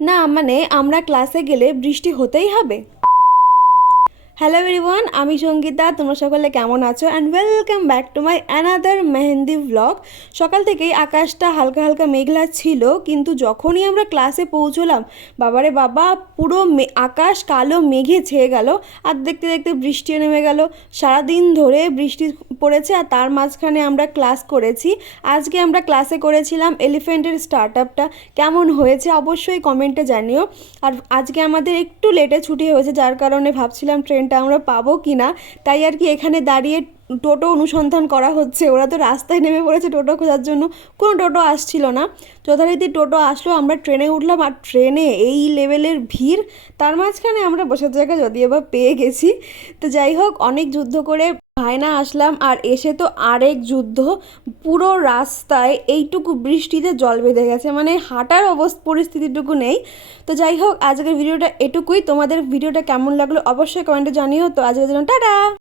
না মানে আমরা ক্লাসে গেলে বৃষ্টি হতেই হবে? হ্যালো এভরিওয়ান আমি সঙ্গীতা, তোমরা সকলে কেমন আছো? And welcome back to my another mehndi vlog সকাল থেকেই আকাশটা হালকা হালকা মেঘলা ছিল, কিন্তু যখনই আমরা ক্লাসে পৌঁছলাম, বাবারে বাবা, পুরো আকাশ কালো মেঘে ছেয়ে গেল, আর দেখতে দেখতে বৃষ্টিও নেমে গেল। সারাদিন ধরে বৃষ্টি পড়েছে, আর তার মাঝখানে আমরা ক্লাস করেছি। আজকে আমরা ক্লাসে করেছিলাম এলিফেন্টের স্টার্ট আপটা কেমন হয়েছে অবশ্যই কমেন্টে জানিও। আর আজকে আমাদের একটু লেটে ছুটি হয়েছে, যার কারণে ভাবছিলাম ট্রেনটা আমরা পাবো কি না তাই আর কি এখানে দাঁড়িয়ে টোটো অনুসন্ধান করা হচ্ছে। ওরা তো রাস্তায় নেমে পড়েছে টোটো খোঁজার জন্য। কোনো টোটো আসছিল না। যথারীতি টোটো আসলো, আমরা ট্রেনে উঠলাম আর ট্রেনে এই লেভেলের ভিড়, তার মাঝখানে আমরা বসার জায়গা যদিও বা পেয়ে গেছি। তো যাই হোক, অনেক যুদ্ধ করে ভায়না আসলাম আর এসে তো আরেক যুদ্ধ। পুরো রাস্তায় এইটুকু বৃষ্টিতে জল বেঁধে গেছে। মানে হাঁটার অবস্থা, পরিস্থিতিটুকু নেই। তো যাই হোক, আজকের ভিডিওটা এটুকুই। তোমাদের ভিডিওটা কেমন লাগল অবশ্যই কমেন্টে জানিও। তো আজকের জন্য টাটা!